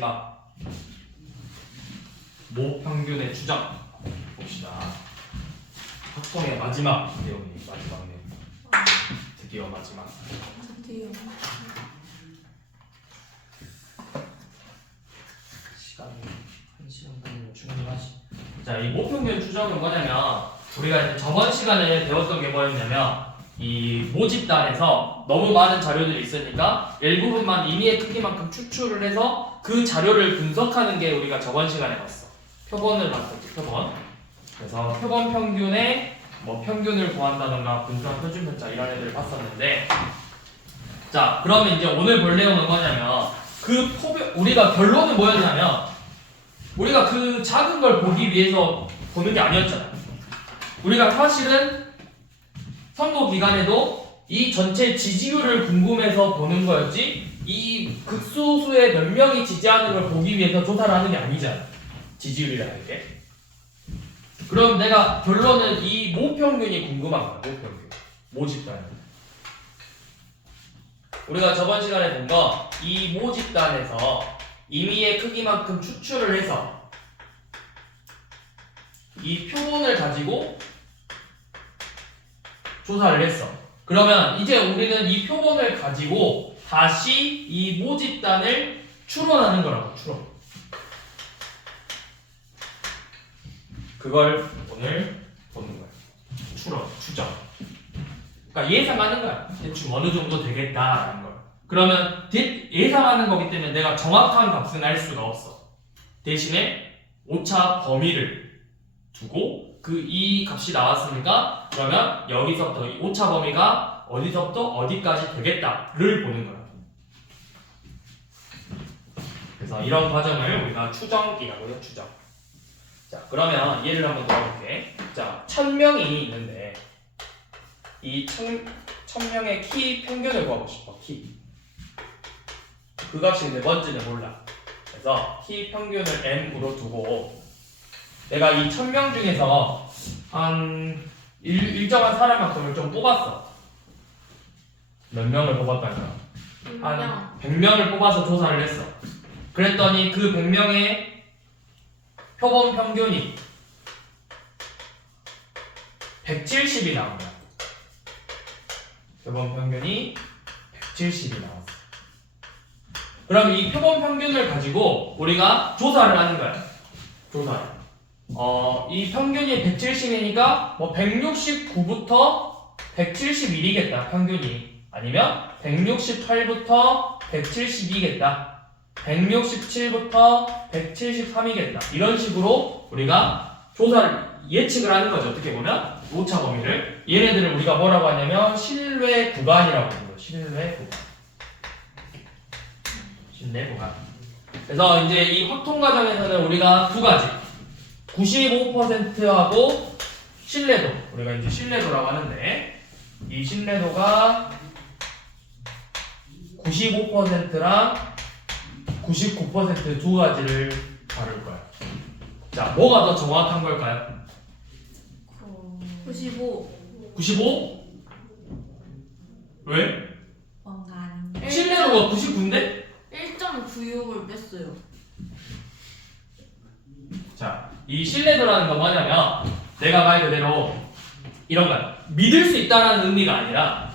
마지막 모평균의 추정 봅시다. 확통의 마지막 내용이 마지막 내용. 드디어 마지막. 드디어. 시간이 1시간 반이면 충분하지. 자, 이 모평균 추정은 뭐냐면 우리가 이제 저번 시간에 배웠던 게 뭐였냐면 이 모집단에서 너무 많은 자료들이 있으니까 일부분만 임의의 크기만큼 추출을 해서 그 자료를 분석하는 게 우리가 저번 시간에 봤어. 표본을 봤었지, 표본. 그래서 표본 평균에 뭐 평균을 구한다던가 분산 표준 편차 이런 애들을 봤었는데, 자, 그러면 이제 오늘 볼 내용은 뭐냐면 그 우리가 결론은 뭐였냐면 우리가 그 작은 걸 보기 위해서 보는 게 아니었잖아. 우리가 사실은 선거 기간에도 이 전체 지지율을 궁금해서 보는 거였지 이 극소수의 몇 명이 지지하는 걸 보기 위해서 조사를 하는 게 아니잖아. 지지율이라는 게. 그럼 내가 결론은 이 모평균이 궁금한 거야. 모평균. 모집단. 우리가 저번 시간에 본 거 이 모집단에서 임의의 크기만큼 추출을 해서 이 표본을 가지고 조사를 했어. 그러면 이제 우리는 이 표본을 가지고 다시 이 모집단을 추론하는 거라고. 추론. 그걸 오늘 보는 거야. 추론, 추정. 그러니까 예상하는 거야. 대충 어느 정도 되겠다라는 걸. 그러면 예상하는 거기 때문에 내가 정확한 값은 알 수가 없어. 대신에 오차 범위를 두고 이 값이 나왔으니까 그러면 여기서부터 이 오차 범위가 어디서부터 어디까지 되겠다를 보는 거야. 그래서 이런 과정을 우리가 추정이라고 해요. 추정. 자, 그러면 예를 한번 들어볼게. 자, 1000명이 있는데 이 1000명의 키 평균을 구하고 싶어. 키. 그 값이 근데 뭔지는 몰라. 그래서 키 평균을 m으로 두고 내가 이 1000명 중에서 한 일정한 사람만큼을 좀 뽑았어. 몇 명을 뽑았다니까? 한 100명을 뽑아서 조사를 했어. 그랬더니 그 100명의 표본 평균이 170이 나온 거야. 표본 평균이 170이 나왔어. 그럼 이 표본 평균을 가지고 우리가 조사를 하는 거야. 조사를. 이 평균이 170이니까 뭐 169부터 171이겠다. 평균이. 아니면 168부터 172겠다. 167부터 173이겠다. 이런 식으로 우리가 조사를 예측을 하는 거죠. 어떻게 보면 오차 범위를. 얘네들을 우리가 뭐라고 하냐면 신뢰 구간이라고 하는 거예요. 신뢰 구간. 신뢰 구간. 그래서 이제 이 확통 과정에서는 우리가 두 가지 95%하고 신뢰도, 우리가 이제 신뢰도라고 하는데 이 신뢰도가 95%랑 99% 두 가지를 다룰 거야. 자, 뭐가 더 정확한 걸까요? 95. 95? 왜? 왕관. 신뢰도가 99인데? 1.96을 뺐어요. 자, 이 신뢰도라는 건 뭐냐면 내가 말 그대로 이런 거야. 믿을 수 있다는 의미가 아니라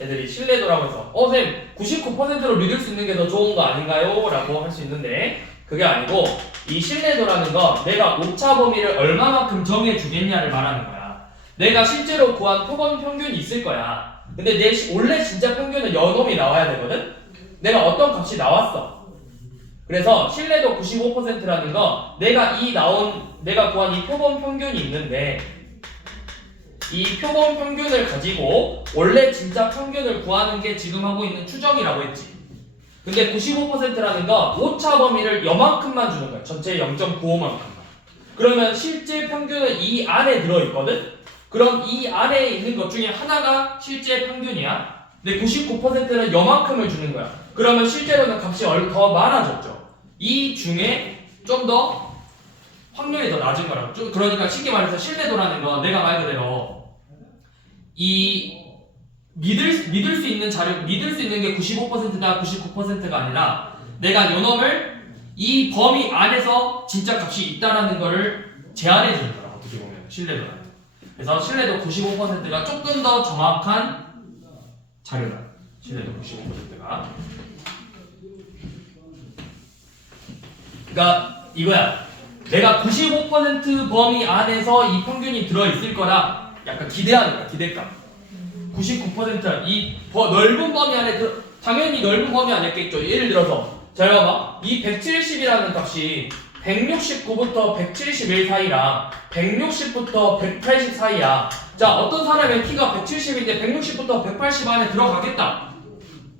애들이 신뢰도라고 해서 선생님 99%로 믿을 수 있는 게 더 좋은 거 아닌가요? 라고 할 수 있는데 그게 아니고 이 신뢰도라는 건 내가 오차 범위를 얼마만큼 정해주겠냐를 말하는 거야. 내가 실제로 구한 표본 평균이 있을 거야. 근데 내 원래 진짜 평균은 여놈이 나와야 되거든? 내가 어떤 값이 나왔어. 그래서 신뢰도 95%라는 건 내가 구한 이 표본 평균이 있는데 이 표본 평균을 가지고 원래 진짜 평균을 구하는 게 지금 하고 있는 추정이라고 했지. 근데 95%라는 건 오차 범위를 요만큼만 주는 거야. 전체 0.95만큼만. 그러면 실제 평균은 이 안에 들어있거든? 그럼 이 안에 있는 것 중에 하나가 실제 평균이야. 근데 99%는 요만큼을 주는 거야. 그러면 실제로는 값이 더 많아졌죠. 이 중에 좀 더 확률이 더 낮은 거라고. 그러니까 쉽게 말해서 신뢰도라는 건 내가 말 그대로 믿을 수 있는 게 95%다 99%가 아니라 내가 요놈을 이 범위 안에서 진짜 값이 있다라는 거를 제한해 주는 거야. 어떻게 보면 신뢰도라는 거. 그래서 신뢰도 95%가 조금 더 정확한 자료다. 신뢰도 95%가. 그러니까 이거야. 내가 95% 범위 안에서 이 평균이 들어있을 거라 약간 기대하는 거야. 기대감. 99%는 이 넓은 범위 안에 당연히 넓은 범위 안에 있겠죠. 예를 들어서 잘 봐봐. 이 170이라는 값이 169부터 171 사이랑 160부터 180 사이야. 자, 어떤 사람의 키가 170인데 160부터 180 안에 들어가겠다.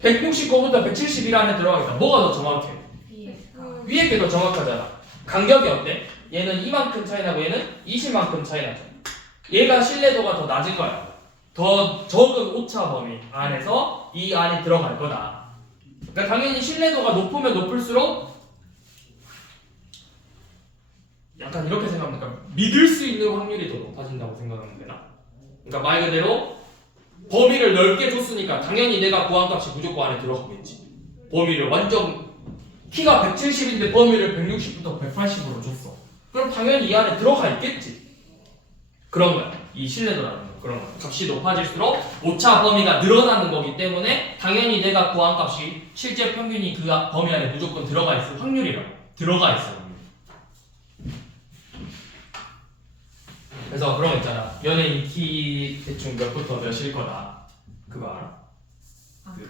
169부터 171 안에 들어가겠다. 뭐가 더 정확해? 위에 게 더 정확하잖아. 간격이 어때? 얘는 이만큼 차이 나고 얘는 20만큼 차이 나죠. 얘가 신뢰도가 더 낮은 거야. 더 적은 오차 범위 안에서 이 안에 들어갈 거다. 그러니까 당연히 신뢰도가 높으면 높을수록 약간 이렇게 생각합니까? 믿을 수 있는 확률이 더 높아진다고 생각하면 되나? 그러니까 말 그대로 범위를 넓게 줬으니까 당연히 내가 구한 값이 무조건 안에 들어가겠지. 범위를 완전 키가 170인데 범위를 160부터 180으로 줬어. 그럼 당연히 이 안에 들어가 있겠지. 그런 거야. 이 신뢰도라는 거. 그런 거야. 값이 높아질수록 오차 범위가 늘어나는 거기 때문에 당연히 내가 구한 값이 실제 평균이 그 범위 안에 무조건 들어가 있을 확률이라고. 들어가 있어. 그래서 그런 거 있잖아. 연예인 키 대충 몇부터 몇일 거다. 그거 알아?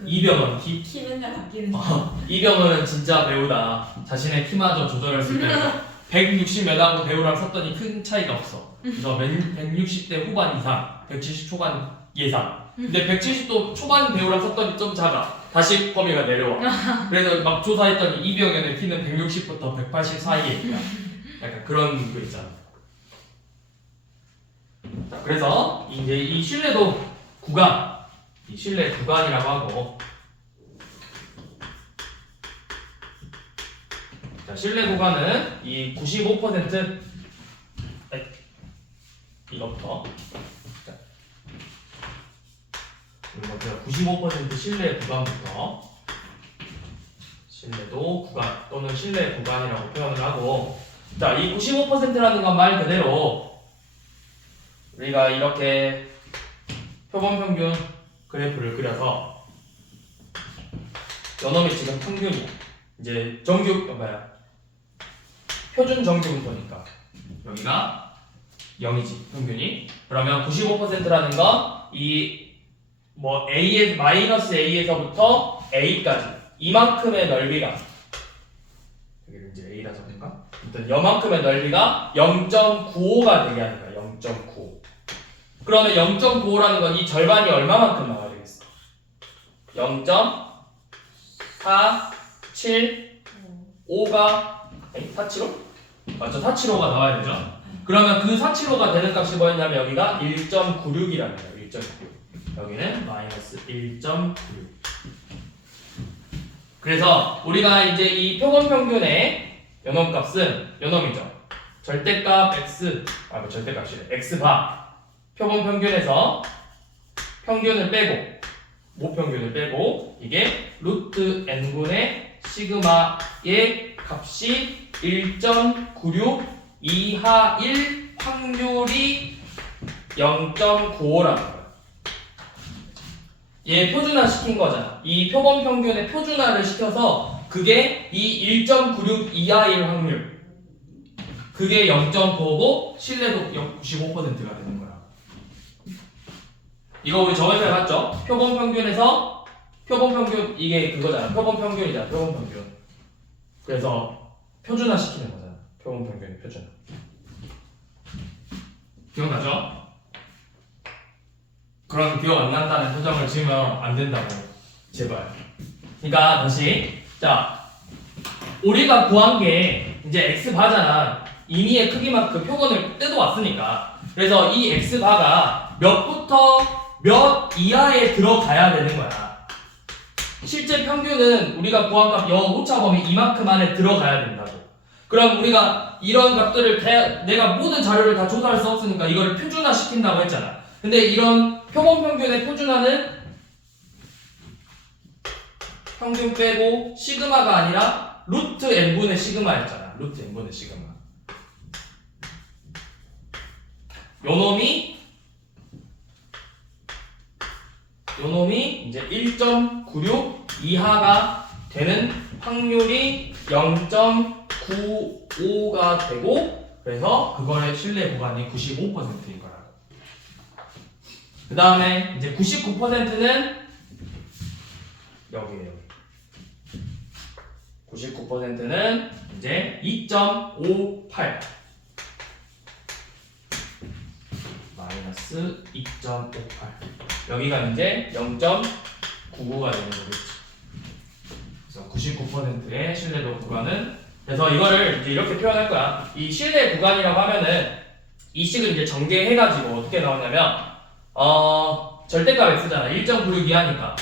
이병헌 키? 키 맨날 바뀌는 이병헌은 진짜 배우다. 자신의 키마저 조절할 수 있다. 160 몇하고 배우랑 섰더니 큰 차이가 없어. 그래서 160대 후반 이상, 170 초반 예상. 근데 170도 초반 배우랑 섰더니 좀 작아. 다시 범위가 내려와. 그래서 막 조사했더니 이병헌의 키는 160부터 180 사이에 있다. 약간 그런 거 있잖아. 자, 그래서 이제 이 신뢰도 구간, 이 신뢰 구간이라고 하고, 자, 신뢰 구간은 이 95% 이거부터, 자, 이거부터 95% 신뢰 구간부터 신뢰도 구간 또는 신뢰 구간이라고 표현을 하고, 자, 이 95%라는 건 말 그대로 우리가 이렇게 표본 평균 그래프를 그려서 요놈이 지금 평균이야. 이제 표준 정규분포니까 여기가 0이지 평균이. 그러면 95%라는 건 이 뭐 A에 마이너스 A에서부터 A까지 이만큼의 넓이가 여기를 이제 A라 적을까? 일단 요만큼의 넓이가 0.95가 되게 하는 거야. 0.95. 그러면 0.95라는 건 이 절반이 얼마만큼 나와야 되겠어? 0.475가 475? 맞죠? 475가 나와야 되죠? 그러면 그 475가 되는 값이 뭐였냐면 여기가 1.96이라는 거예요. 1.96. 여기는 마이너스 1.96. 그래서 우리가 이제 이 표본 평균의 요놈 값은 요놈이죠. 절대값 x, 절대값이래. x바 표본 평균에서 평균을 빼고 모평균을 빼고 이게 루트 n분의 시그마의 값이 1.96 이하일 확률이 0.95라는 거야. 얘 표준화 시킨 거잖아. 이 표본 평균에 표준화를 시켜서 그게 이 1.96 이하일 확률 그게 0.95고 신뢰도 95%가 되는 거야. 이거 우리 저번에 봤죠? 표본 평균에서 표본 평균 이게 그거잖아. 표본 평균이잖아. 표본 평균. 그래서 표준화 시키는 거잖아. 표본 평균의 표준화. 기억나죠? 그런 기억 안 난다는 표정을 지으면 안 된다고. 제발. 그러니까 다시 자 우리가 구한 게 이제 x바잖아. 임의의 크기만큼 표본을 뜯어왔으니까. 그래서 이 x바가 몇부터 몇 이하에 들어가야 되는 거야. 실제 평균은 우리가 구한 값 오차 범위 이만큼 안에 들어가야 된다고. 그럼 우리가 이런 값들을 내가 모든 자료를 다 조사할 수 없으니까 이거를 표준화 시킨다고 했잖아. 근데 이런 표본 평균의 표준화는 평균 빼고 시그마가 아니라 루트 n분의 시그마였잖아. 루트 n분의 시그마. 요놈이 이제 1.96 이하가 되는 확률이 0.95가 되고, 그래서 그거의 신뢰 구간이 95%인 거라고. 그 다음에 이제 99%는 여기에요. 99%는 이제 2.58 마이너스 2.58 여기가 이제 0.99가 되는 거겠지. 그래서 99%의 신뢰도 구간은, 그래서 이거를 이제 이렇게 표현할 거야. 이 신뢰 구간이라고 하면은 이 식을 이제 전개해가지고 어떻게 나오냐면 절대값 x잖아. 1.96 이하니까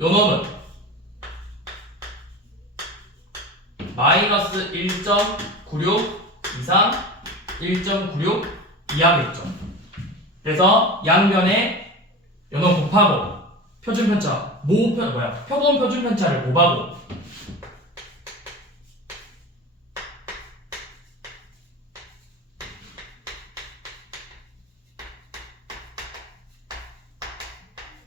요 놈은 마이너스 1.96 이상 1.96 이하겠죠. 그래서 양변에 요 놈 곱하고 표준편차 표본 표준편차를 곱하고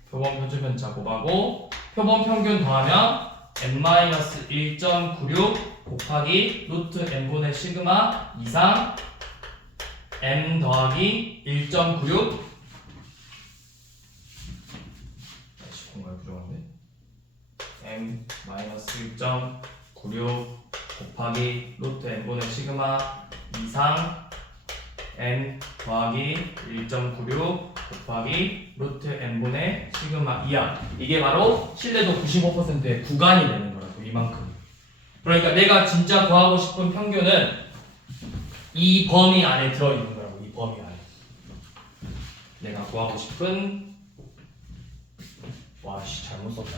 표본 표준편차 곱하고 표본 평균 더하면 n-1.96 곱하기 루트 n분의 시그마 이상 n 더하기 1.96 공간이 부족한데 n-1.96 곱하기 루트 n분의 시그마 이상 n 더하기 1.96 곱하기 루트 n분의 시그마 이하. 이게 바로 신뢰도 95%의 구간이 되는 거라고. 이만큼. 그러니까 내가 진짜 구하고 싶은 평균은 이 범위 안에 들어있는 거라고. 이 범위 안에 내가 구하고 싶은, 와씨 잘못 썼다.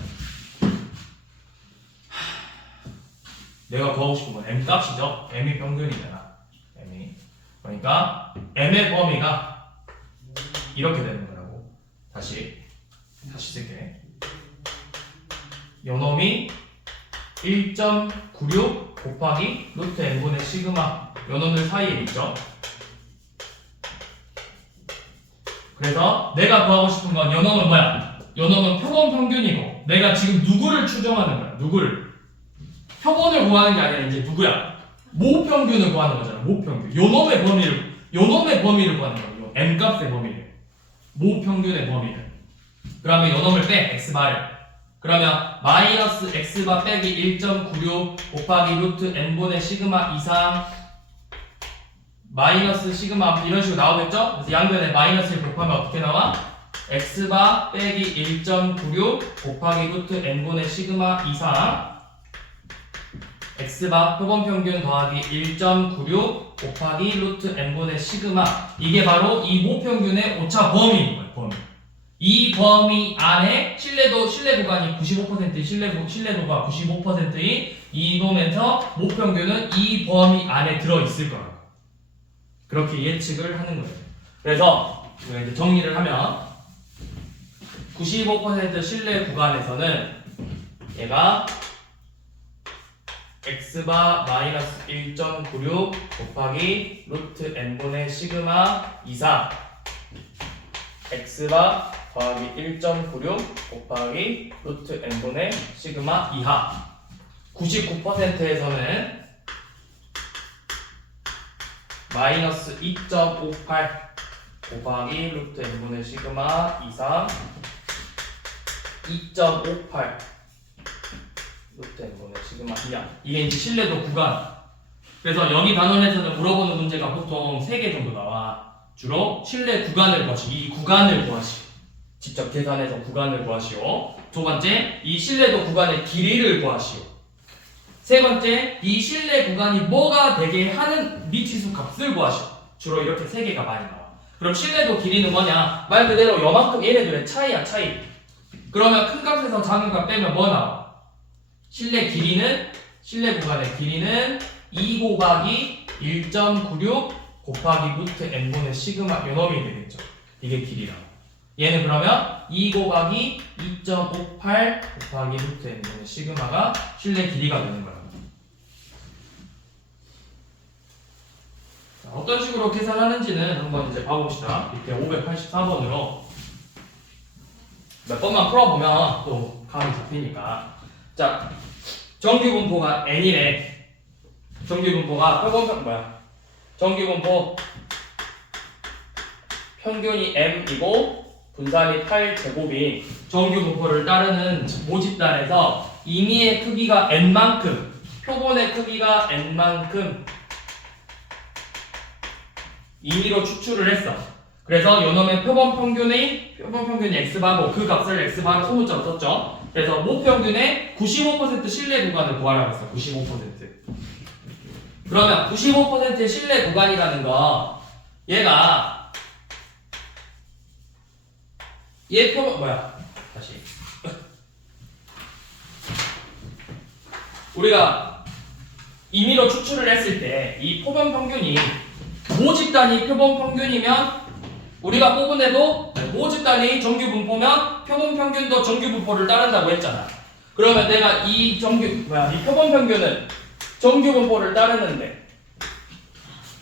내가 구하고 싶은 건 m 값이죠. m이 평균이잖아. m이. 그러니까 m의 범위가 이렇게 되는 거라고. 다시 쓸게. 요놈이 1.96 곱하기 루트 n분의 시그마, 요놈들 사이에 있죠. 그래서 내가 구하고 싶은 건 요놈은 뭐야? 요놈은 표본 평균이고, 내가 지금 누구를 추정하는 거야? 누구를? 표본을 구하는 게 아니라 이제 누구야? 모평균을 구하는 거잖아. 모평균. 요놈의 범위를 구하는 거야. 요 m 값의 범위를. 모평균의 범위를. 그러면 요놈을 빼. x바를. 그러면 마이너스 x바 빼기 1.96 곱하기 루트 n분의 시그마 이상 마이너스 시그마 이런 식으로 나오겠죠? 그래서 양변에 마이너스를 곱하면 어떻게 나와? x바 빼기 1.96 곱하기 루트 n분의 시그마 이상 x바 표본 평균 더하기 1.96 곱하기 루트 n분의 시그마. 이게 바로 이 모평균의 오차 범위인 거예요. 범위. 이 범위 안에 신뢰 구간이 95%의 신뢰도가 95%인 이 놈에서 모평균은 이 범위 안에 들어 있을 거라고. 그렇게 예측을 하는 거예요. 그래서 이제 정리를 하면 95% 신뢰 구간에서는 얘가 x바 마이너스 1.96 곱하기 루트 n분의 시그마 이상 x바 더하기 1.96 곱하기 루트 n분의 시그마 이하. 99%에서는 마이너스 2.58 곱하기 루트 n분의 시그마 이상 2.58 루트 n분의 시그마 이하. 이게 이제 신뢰도 구간. 그래서 여기 단원에서는 물어보는 문제가 보통 3개 정도 나와. 주로 신뢰 구간을 구하시오. 이 구간을 구하시오. 직접 계산해서 구간을 구하시오. 두 번째, 이 신뢰도 구간의 길이를 구하시오. 세 번째, 이 신뢰 구간이 뭐가 되게 하는 미치수 값을 구하시오. 주로 이렇게 3개가 많이 나와. 그럼 신뢰도 길이는 뭐냐? 말 그대로 요만큼 얘네들의 차이야, 차이. 그러면 큰 값에서 작은 값 빼면 뭐 나와? 신뢰 구간의 길이는 2 곱하기 1.96 곱하기 루트 n분의 시그마 요놈이 되겠죠. 이게 길이라고. 얘는 그러면 2 곱하기 2.58 곱하기 루트 n분의 시그마가 실내 길이가 되는 거야. 자, 어떤 식으로 계산하는지는 한번 이제 봐봅시다. 밑에 584번으로 몇 번만 풀어보면 또 감이 잡히니까. 자, 정규분포가 n이래. 정규분포가 정규분포 평균이 m이고 분산이 8제곱인 정규분포를 따르는 모집단에서 임의의 크기가 n만큼, 표본의 크기가 n만큼 임의로 추출을 했어. 그래서 요놈의 표본 평균이 x바고 그 값을 x바로 소문자로 썼죠. 그래서 모평균의 95% 신뢰 구간을 구하라고 했어. 95%. 그러면 95%의 신뢰 구간이라는 거 얘가 얘 표본 다시 우리가 임의로 추출을 했을 때 이 표본 평균이 모집 단위 표본 평균이면 우리가 뽑은 애도 모집 단위 정규 분포면 표본 평균도 정규 분포를 따른다고 했잖아. 그러면 내가 이 표본 평균은 정규 분포를 따르는데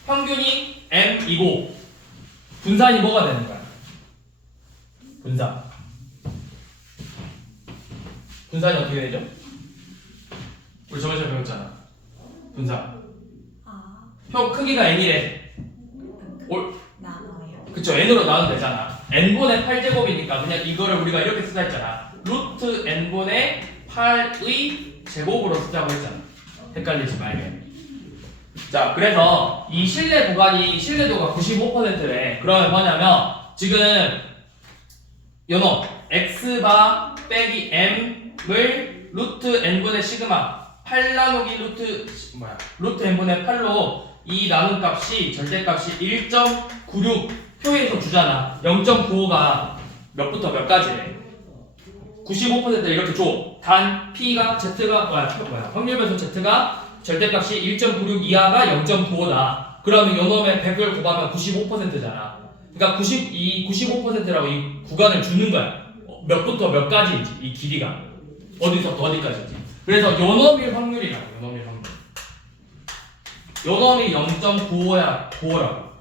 평균이 m이고 분산이 뭐가 되는 거야? 분산이 어떻게 되죠? 우리 저번 시간에 배웠잖아. 분산. 크기가 n이래. 나눠요. 그쵸, n으로 나누면 되잖아. n분의 8제곱이니까 그냥 이거를 우리가 이렇게 쓰자 했잖아. 루트 n분의 8의 제곱으로 쓰자고 했잖아. 헷갈리지 말게. 자, 그래서 이 실내 구간이 신뢰도가 95%래. 그러면 뭐냐면 지금 요놈 x바 빼기 m을 루트 n분의 시그마 8 나누기 루트 n분의 8로 이 나눈 값이 절대값이 1.96 표에서 주잖아. 0.95가 몇부터 몇까지래. 95% 이렇게 줘. 단 P가 Z가 확률 배수 Z가 절대값이 1.96 이하가 0.95다. 그러면 요놈의 100을 곱하면 95%잖아. 그러니까 95%라고 이 구간을 주는 거야. 몇부터 몇까지인지 이 길이가 어디서부터 어디까지인지. 그래서 요놈의 확률이라고. 요놈의 확률. 요놈이 0.95라고.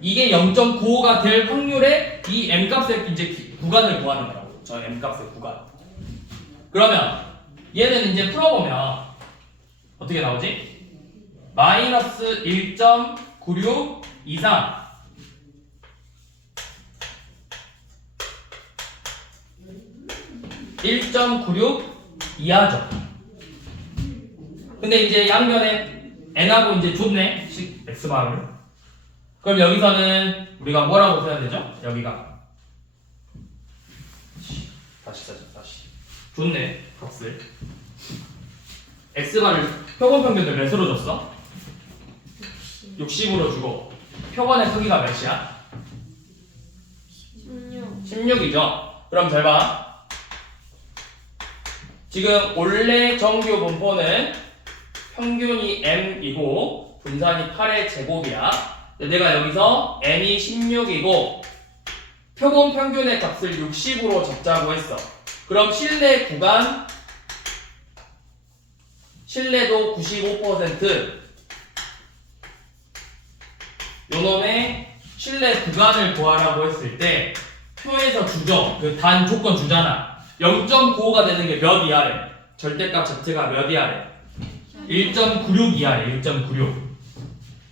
이게 0.95가 될 확률에 이 m값의 이제 구간을 구하는 거라고. 저 m값의 구간. 그러면 얘는 이제 풀어보면 어떻게 나오지? 마이너스 1.96 이상 1.96 이하죠. 근데 이제 양면에 n하고 이제 줬네. x바를. 그럼 여기서는 우리가 뭐라고 써야 되죠? 여기가 다시 줬네 값을. x바를 표본 평균을 몇으로 줬어? 60으로 주고 표본의 크기가 몇이야? 16이죠. 그럼 잘 봐. 지금 원래 정규 분포는 평균이 m이고 분산이 8의 제곱이야. 내가 여기서 n이 16이고 표본 평균의 값을 60으로 잡자고 했어. 그럼 실내 구간 신뢰도 95% 요놈의 실내 구간을 구하라고 했을 때 표에서 주죠. 그 단 조건 주잖아. 0.95가 되는 게 몇 이하래? 절대값 Z가 몇 이하래? 1.96 이하래. 1.96.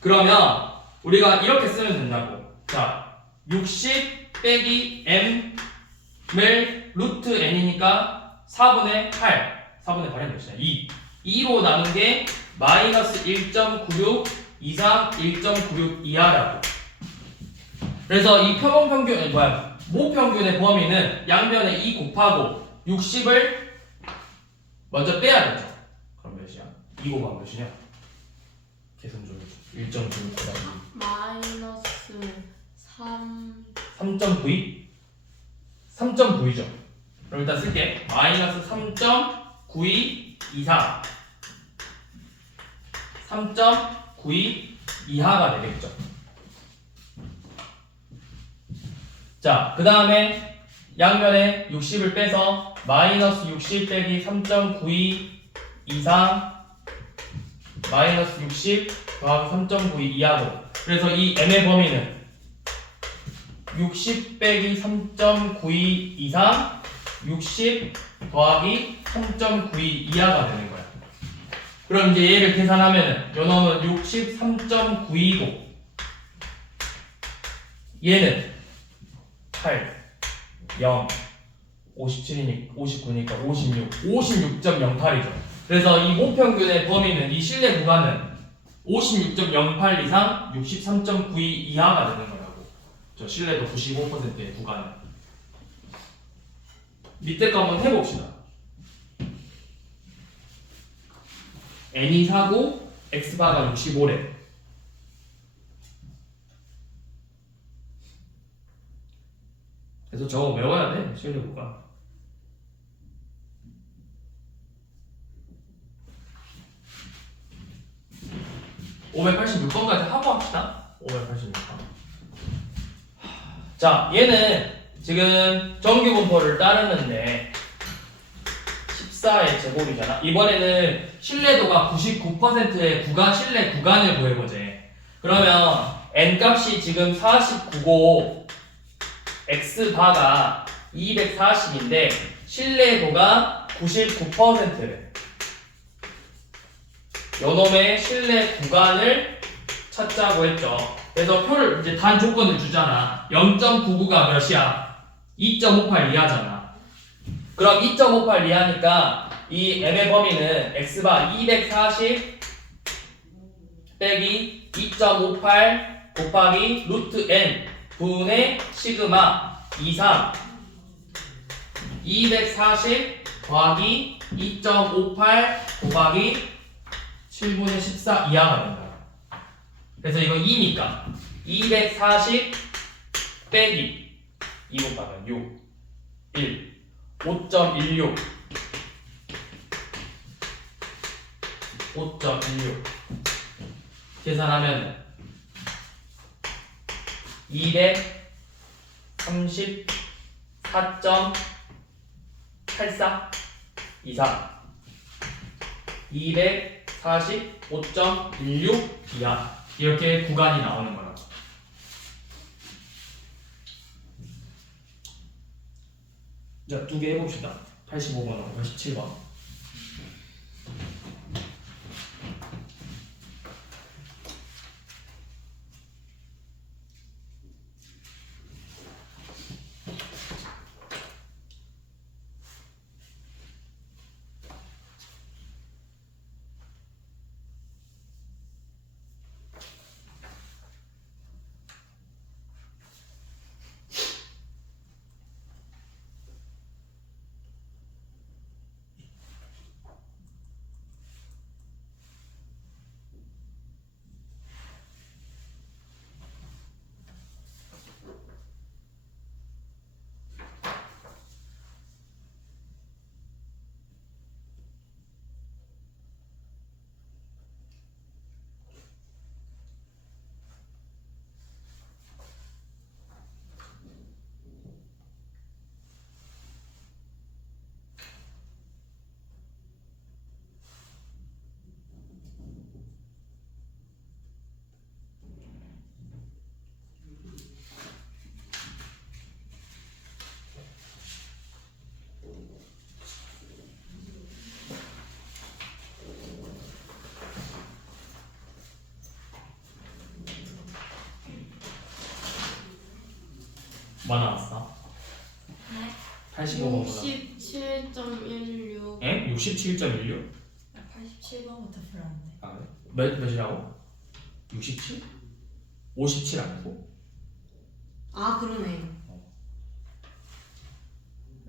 그러면 우리가 이렇게 쓰면 된다고. 자, 60 빼기 m을 루트 n이니까 4분의 8. 4분의 8은 몇이야? 2. 2로 나눈 게 마이너스 1.96 이상 1.96 이하라고. 그래서 이 표본 평균, 모평균의 범위는 양변에 2 곱하고 60을 먼저 빼야 되죠. 그럼 몇이야? 2 곱하면 몇이냐? 계산 좀 해줘. 1.96 곱하기 마이너스 3. 3.92? 3.9이죠. 그럼 일단 쓸게. 마이너스 3.92 이상 3.92 이하가 되겠죠. 자, 그 다음에 양면에 60을 빼서 마이너스 60 빼기 3.92 이상 마이너스 60 더하기 3.92 이하고, 그래서 이 m의 범위는 60 빼기 3.92 이상 60 더하기 3.92 이하가 되는 거야. 그럼 이제 얘를 계산하면은 요 놈은 63.9이고 얘는 8 0 57이니까 59니까 56 56.08이죠. 그래서 이 모평균의 범위는 이 실내 구간은 56.08 이상 63.92 이하가 되는 거라고. 저 실내도 95%의 구간은. 밑에 거 한번 해봅시다. n이 4고 x바가 65래. 그래서 저거 외워야 돼, 실내 구간. (586번까지) 하고 합시다. 586번. 자, 얘는 지금 정규분포를 따르는데 14의 제곱이잖아. 이번에는 신뢰도가 99%의 구간, 실내 구간을 구해보지. 그러면 n값이 지금 49고 x바가 240인데 신뢰도가 99%래. 요놈의 실내 구간을 찾자고 했죠. 그래서 표를 이제 단 조건을 주잖아. 0.99가 몇이야? 2.58 이하잖아. 그럼 2.58 이하니까 이 m의 범위는 x바 240 빼기 2.58 곱하기 루트 n 분의 시그마 23 240 더하기 2.58 곱하기 7분의 14 이하가 된다. 그래서 이거 2니까 240 빼기 2 곱하면 6 1 5.16 5.16 계산하면 234.84 이상 245.16 이하 이렇게 구간이 나오는 거라고. 자, 두 개 해봅시다. 85번하고 87번. 뭐 나왔어? 네. 85번보다 67.16. 에? 67.16? 87번부터 풀었는데. 아 그래? 몇이라고? 67? 57 아니고? 아, 그러네.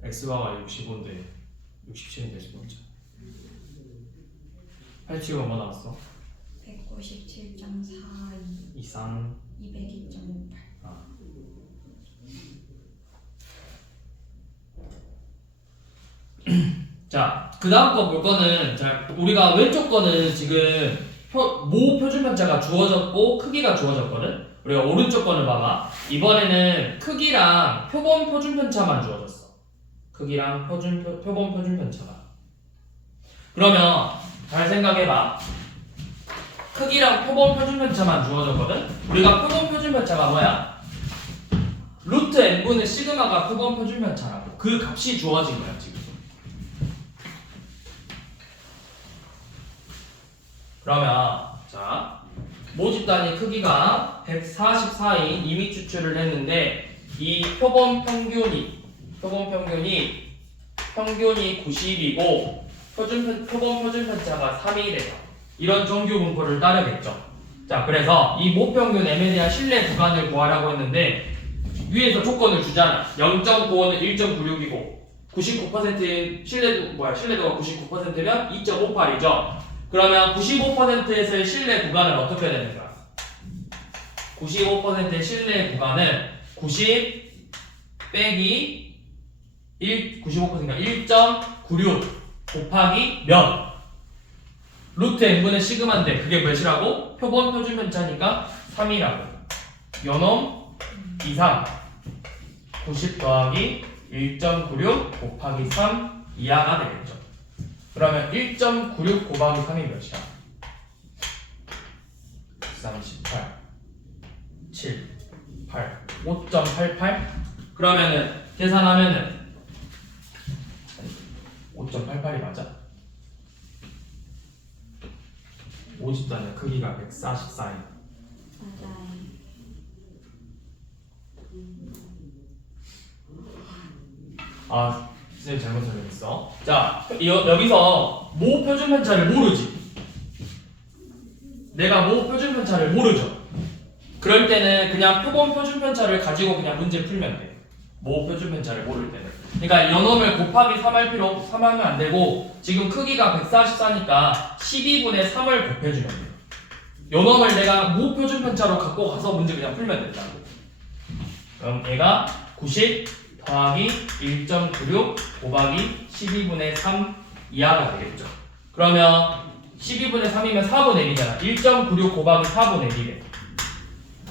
x바가 65인데 67인데 진짜 87번 뭐 나왔어? 197.42 이상 202.58. 아. 자, 그 다음 거 볼 거는, 자, 우리가 왼쪽 거는 지금 모 표준편차가 주어졌고 크기가 주어졌거든. 우리가 오른쪽 거를 봐봐. 이번에는 크기랑 표본 표준편차만 주어졌어. 크기랑 표본 표준편차가. 그러면 잘 생각해봐. 크기랑 표본 표준편차만 주어졌거든. 우리가 표본 표준편차가 뭐야? 루트 n분의 시그마가 표본 표준편차라고. 그 값이 주어진 거야 지금. 그러면 자 모집 단위 크기가 144인 이미 추출을 했는데 이 표본 평균이 90이고 표본 표준편차가 3이래요. 이런 정규 분포를 따르겠죠. 자 그래서 이 모평균 m에 대한 신뢰 구간을 구하라고 했는데 위에서 조건을 주잖아. 0.95는 1.96이고 99%인 신뢰도가 99%면 2.58이죠. 그러면 95%에서의 신뢰 구간은 어떻게 되는 거야? 95%의 신뢰 구간은 90 빼기 95%가 1.96 곱하기 몇? 루트 n분의 시그마인데 그게 몇이라고? 표본 표준편차니까 3이라고. 요놈 이상 90 더하기 1.96 곱하기 3 이하가 되겠죠. 그러면 1.96 곱하기 3이 몇이야? 38 7 8 5.88 그러면은 계산하면은 5.88이 맞아? 모집단의 크기가 144인 맞아요. 아 선생님 잘못 설명했어. 자 여기서 모 표준편차를 모르지. 내가 모 표준편차를 모르죠. 그럴 때는 그냥 표본 표준편차를 가지고 그냥 문제 풀면 돼. 모 표준편차를 모를 때는. 그러니까 연놈을 곱하기 3 하면 안 되고 지금 크기가 144니까 12분의 3을 곱해주면 돼. 연놈을 내가 모 표준편차로 갖고 가서 문제 그냥 풀면 된다고. 그럼 얘가 90 더하기 1.96 곱하기 12분의 3 이하가 되겠죠. 그러면 12분의 3이면 4분의 1이잖아. 1.96 곱하기 4분의 1이래.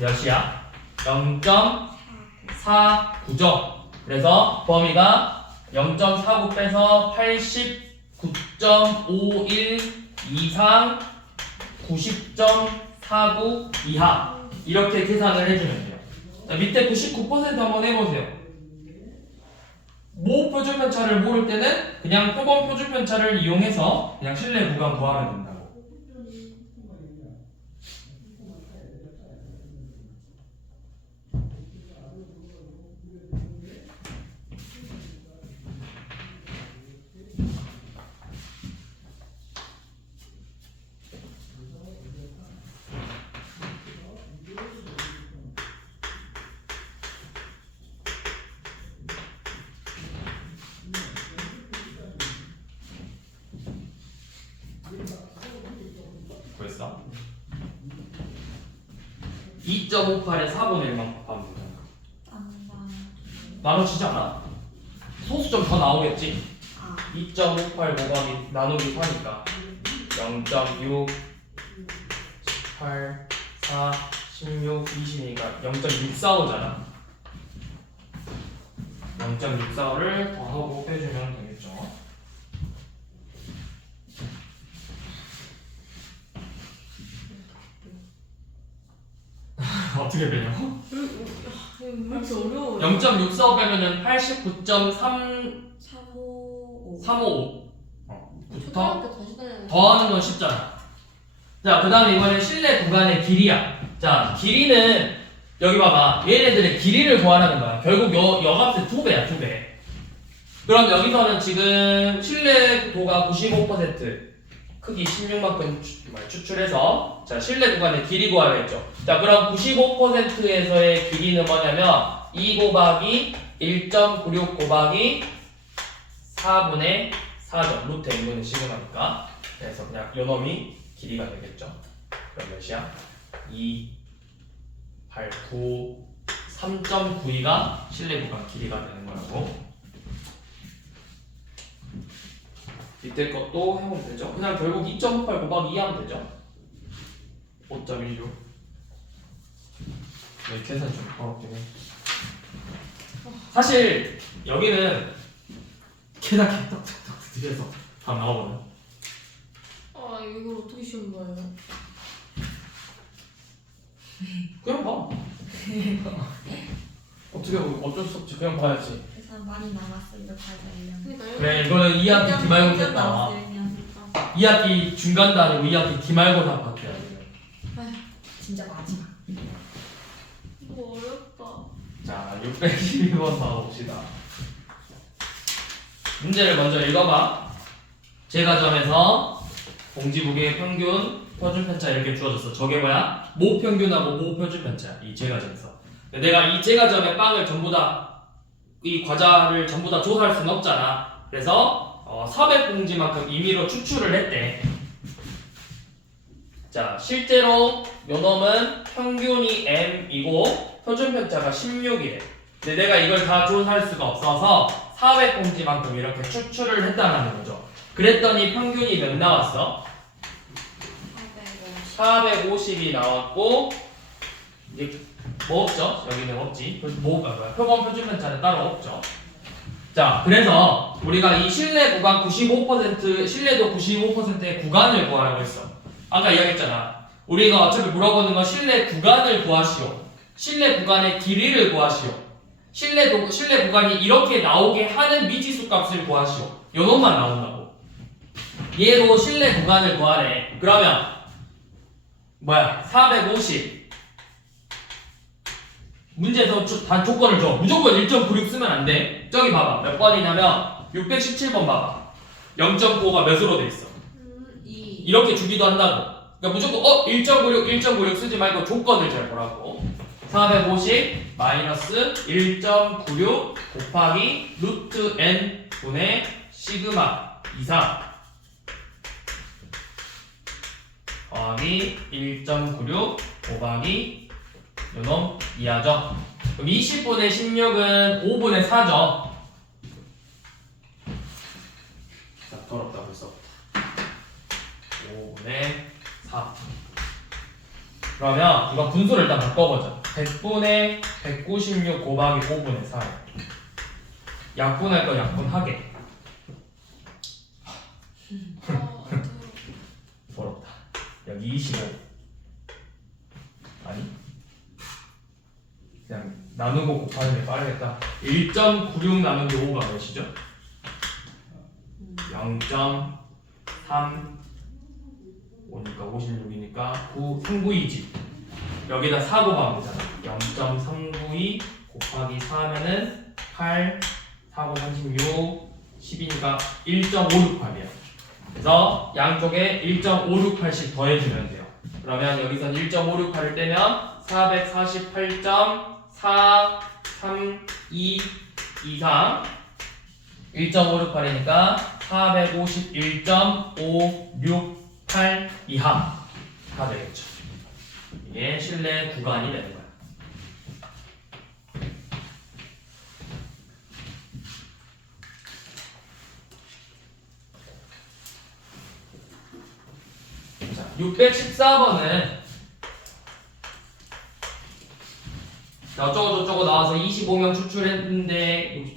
몇이야? 0.49죠. 그래서 범위가 0.49 빼서 89.51 이상 90.49 이하 이렇게 계산을 해주면 돼요. 자, 밑에 99% 한번 해보세요. 모 표준편차를 모를 때는 그냥 표본 표준편차를 이용해서 그냥 신뢰 구간 구하면 된다고. 그랬어? 2.58에 4분의 1만 곱하면 되잖아. 나눠지지 않아? 소수 좀 더 나오겠지? 2.58 곱하기 나누기 4니까 0.6 18 4 16 20이니까 0.645잖아. 0.645를 더하고 빼주면 되겠죠. 어떻게 빼냐고? 왜 이렇게 어려워? 0.645 빼면은 89.3 355. 355 부터 초등학교 다시 다녔는데. 더하는 건 쉽잖아. 자, 그 다음에 이번엔 실내 구간의 길이야. 자, 길이는 여기 봐봐. 얘네들의 길이를 구하라는 거야. 결국 여값의 2배야, 2배. 그럼 여기서는 지금 실내도가 95% 크기 16만큼 추출해서 자, 실내 구간의 길이 구하라 했죠. 자, 그럼 95%에서의 길이는 뭐냐면 2 곱하기 1.96 곱하기 4분의 4죠. 루트 n분의 시그마니까. 그래서 그냥 요 놈이 길이가 되겠죠. 그럼 몇이야? 2, 8, 9, 3.92가 실내 구간 길이가 되는 거라고. 이때 것도 해보면 되죠. 그냥 결국 2.58 곱하기 2 하면 되죠. 5.16. 네, 계산 좀 어렵긴 해. 사실 여기는 계산 딱딱딱 뒤에서 다 나오거든. 아 이거 어떻게 쉬운 거예요? 그냥 봐. 어떻게 어쩔 수 없지. 그냥 봐야지. 계산 많이 남았어 이거 다 되려면. 그러니까 그래 이거는 2학기 기말고사 나와. 2학기 중간도 아니고 2학기 기말고사 파트야. 진짜 마지막. 이거 어렵다. 자 612번 봐봅시다. 문제를 먼저 읽어봐. 제과점에서 공지북의 평균, 표준편차 이렇게 주어졌어. 저게 뭐야? 모평균하고 모표준편차. 이 제과점에서. 내가 이 제과점의 빵을 전부 다 이 과자를 전부 다 조사할 수는 없잖아. 그래서 400봉지만큼 임의로 추출을 했대. 자, 실제로 요놈은 평균이 m이고 표준편차가 16이래. 근데 내가 이걸 다 조사할 수가 없어서 400봉지만큼 이렇게 추출을 했다는 거죠. 그랬더니 평균이 몇 나왔어? 450이 나왔고 이제 뭐 없죠? 여기는 없지. 표본 표준편차는 따로 없죠. 자, 그래서 우리가 이 실내 구간 95% 실내도 95%의 구간을 구하라고 했어. 아까 이야기했잖아. 우리가 어차피 물어보는 건 실내 구간을 구하시오. 실내 구간의 길이를 구하시오. 실내 구간이 이렇게 나오게 하는 미지수 값을 구하시오. 요놈만 나온다고. 얘도 실내 구간을 구하래. 그러면 뭐야? 450. 문제에서 단 조건을 줘. 무조건 1.96 쓰면 안 돼. 저기 봐봐. 몇 번이냐면 617번 봐봐. 0.95가 몇으로 돼 있어? 2. 이렇게 주기도 한다고. 그러니까 무조건 1.96 쓰지 말고 조건을 잘 보라고. 450 마이너스 1.96 곱하기 루트 n 분의 시그마 이상 더하기 1.96 곱하기 요놈 이하죠. 그럼 20분의 16은 5분의 4죠. 자, 더럽다 벌써. 5분의 4. 그러면 이거 분수를 일단 바꿔보자. 100분의 196 곱하기 5분의 4. 약분할 거 약분하게. 더럽다. 여기 25. 아니? 그냥 나누고 곱하는 게 빠르겠다. 1.96 나누기 5가 몇이죠? 0.3 5니까 56이니까 392지. 여기다 4 곱하면 되잖아. 0.392 곱하기 4 하면은 8, 4, 9, 36, 10이니까 1.568이야. 그래서 양쪽에 1.568씩 더해주면 돼요. 그러면 여기선 1.568을 떼면 448.432 이상 1.568이니까 451.568 이하가 되겠죠. 이게 실내 구간이 되는 거야. 자, 614번은 어쩌고저쩌고 나와서 25명 추출했는데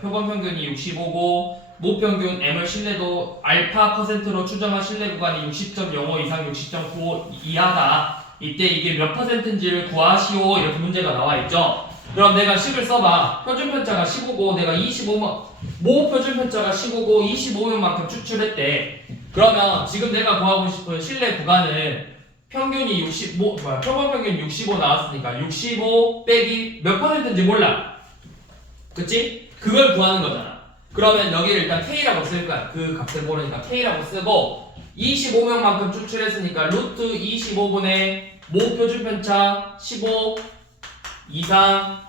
표본 평균이 65고 모평균 M을 실내도 알파 퍼센트로 추정한 실내 구간이 60.05 이상 60.95 이하다. 이때 이게 몇 퍼센트인지를 구하시오. 이렇게 문제가 나와 있죠. 그럼 내가 식을 써봐. 표준편차가 15고 내가 25명 모 표준편차가 15고 25명만큼 추출했대. 그러면 지금 내가 구하고 싶은 실내 구간은 평균이 65, 표본 평균 65 나왔으니까 65 빼기 몇 퍼센트인지 몰라. 그치? 그걸 구하는 거잖아. 그러면 여기를 일단 K라고 쓸 거야. 그 값을 모르니까 K라고 쓰고 25명만큼 추출했으니까 루트 25분의 모 표준편차 15 이상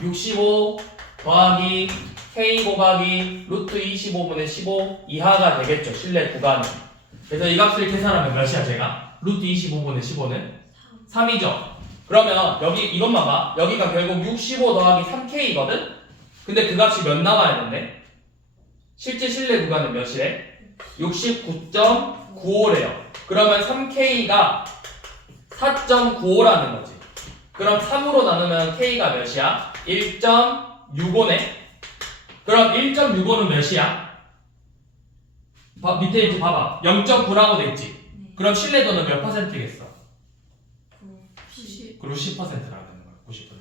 65 더하기 K 곱하기 루트 25분의 15 이하가 되겠죠. 실내 구간은. 그래서 이 값을 계산하면 몇이야 제가? 루트 25분의 15는 3이죠. 그러면 여기 이것만 봐. 여기가 결국 65 더하기 3K거든? 근데 그 값이 몇 나와야 된대? 실제 실내 구간은 몇이래? 69.95래요. 그러면 3K가 4.95라는 거지. 그럼 3으로 나누면 K가 몇이야? 1.65네. 그럼 1.65는 몇이야? 밑에 이제 봐봐. 0.9라고 돼 있지. 네. 그럼 신뢰도는 몇 퍼센트겠어? 90. 그리고 10%라고 되는 거야. 90%.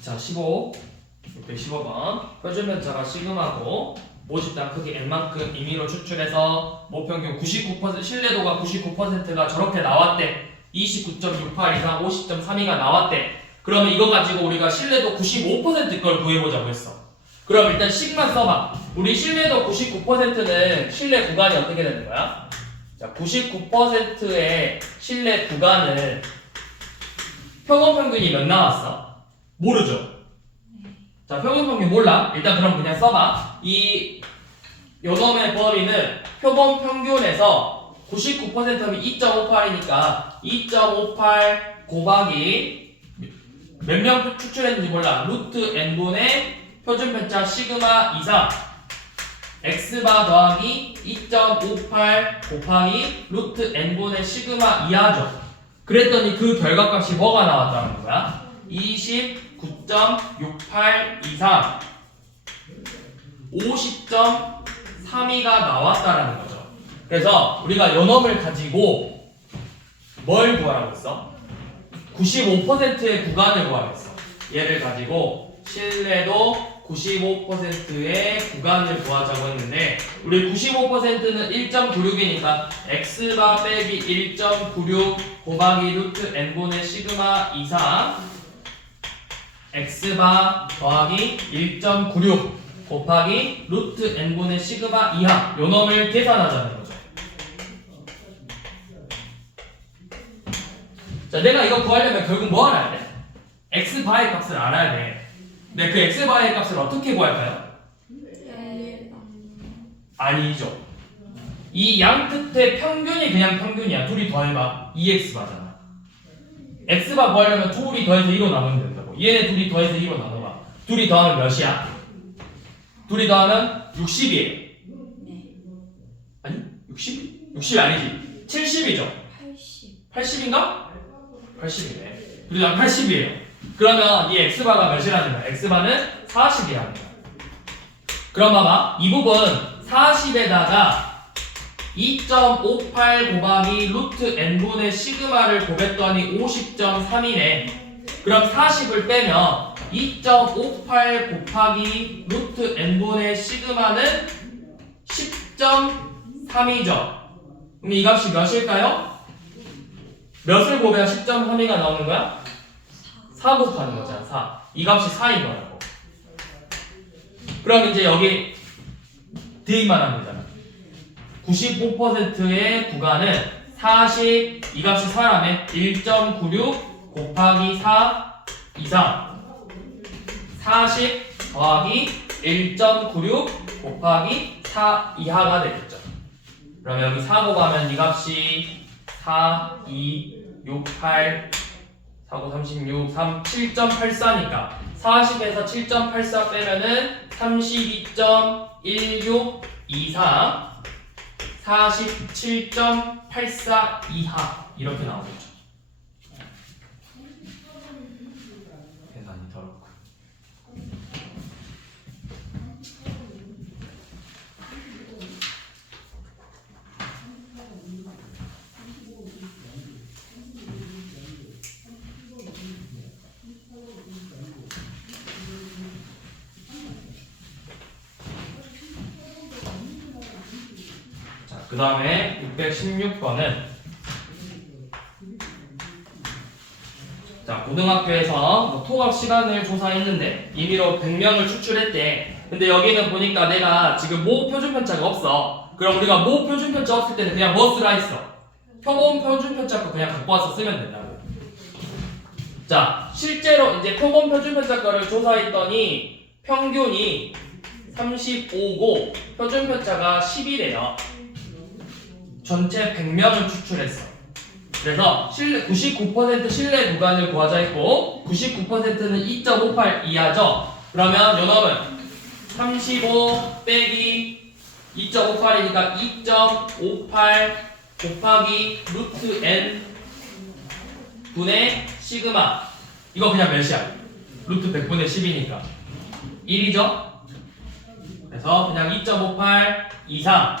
자, 615번. 표준편차가 시그마고 모집단 크기 n만큼 임의로 추출해서 모평균 99% 신뢰도가 99%가 저렇게 나왔대. 29.68 이상 50.32가 나왔대. 그러면 이거 가지고 우리가 신뢰도 95% 걸 구해보자고 했어. 그럼 일단 식만 써봐. 우리 신뢰도 99%는 신뢰 구간이 어떻게 되는 거야? 자, 99%의 신뢰 구간은 평원 평균이 몇 나왔어? 모르죠? 자, 평균 평균 몰라? 일단 그럼 그냥 써봐. 이 요놈의 범위는 표본 평균에서 99%면 2.58이니까 2.58 곱하기 몇 명 추출했는지 몰라. 루트 n분의 표준편차 시그마 이상 x바 더하기 2.58 곱하기 루트 n분의 시그마 이하죠. 그랬더니 그 결과값이 뭐가 나왔다는 거야? 29.68 이상 50.32가 나왔다라는 거죠. 그래서 우리가 요놈을 가지고 뭘 구하라고 했어? 95%의 구간을 구하라고 했어. 얘를 가지고 신뢰도 95%의 구간을 구하자고 했는데 우리 95%는 1.96이니까 x바 빼기 1.96 곱하기 루트 n분의 시그마 이상 x바 더하기 1.96 곱하기 루트 n분의 시그마 이하 요 놈을 계산하자는 거죠. 자, 내가 이거 구하려면 결국 뭐 알아야 돼? x바의 값을 알아야 돼. 근데 그 x바의 값을 어떻게 구할까요? 아니죠. 이 양 끝에 평균이 그냥 평균이야. 둘이 더해봐. 2x바잖아. x바 구하려면 둘이 더해서 2로 나누면 된다고. 얘네 둘이 더해서 2로 나눠봐. 둘이 더하면 몇이야? 둘이 더하면 60이에요. 아니? 60? 60이 아니지. 70이죠. 80. 80인가? 80이네. 둘이 더하면 80이에요. 그러면 이 x바가 몇이라는 거야? x바는 40이라는 거야. 그럼 봐봐. 이 부분 40에다가 2.58 곱하기 루트 n분의 시그마를 곱했더니 50.3이네. 그럼 40을 빼면 2.58 곱하기 루트 n분의 시그마는 10.3이죠. 그럼 이 값이 몇일까요? 몇을 곱해야 10.32가 나오는 거야? 4 곱하는 거잖아. 4. 이 값이 4인 거라고. 그럼 이제 여기 대입만 하면 되잖아. 95%의 구간은 40, 이 값이 4라면 1.96 곱하기 4 이상 40 더하기 1.96 곱하기 4 이하가 되겠죠. 그러면 여기 4 곱하면 이 값이 4, 2, 6, 8 4, 9, 36, 3, 7.84니까 40에서 7.84 빼면은 32.16 이상 47.84 이하 이렇게 나오겠죠. 계산이 더럽고. 그 다음에 616번은 자, 고등학교에서 뭐 통합 시간을 조사했는데 임의로 100명을 추출했대. 근데 여기는 보니까 내가 지금 모 표준편차가 없어. 그럼 우리가 모 표준편차 없을 때는 그냥 뭐 쓰라 했어? 표본 표준편차 거 그냥 갖고 와서 쓰면 된다고. 자, 실제로 이제 표본 표준편차 거를 조사했더니 평균이 35고 표준편차가 10이래요. 전체 100명을 추출했어. 그래서 99% 신뢰 구간을 구하자 했고 99%는 2.58 이하죠. 그러면 요놈은 35 빼기 2.58이니까 2.58 곱하기 루트 n 분의 시그마. 이거 그냥 몇이야? 루트 100분의 10이니까 1이죠? 그래서 그냥 2.58 이상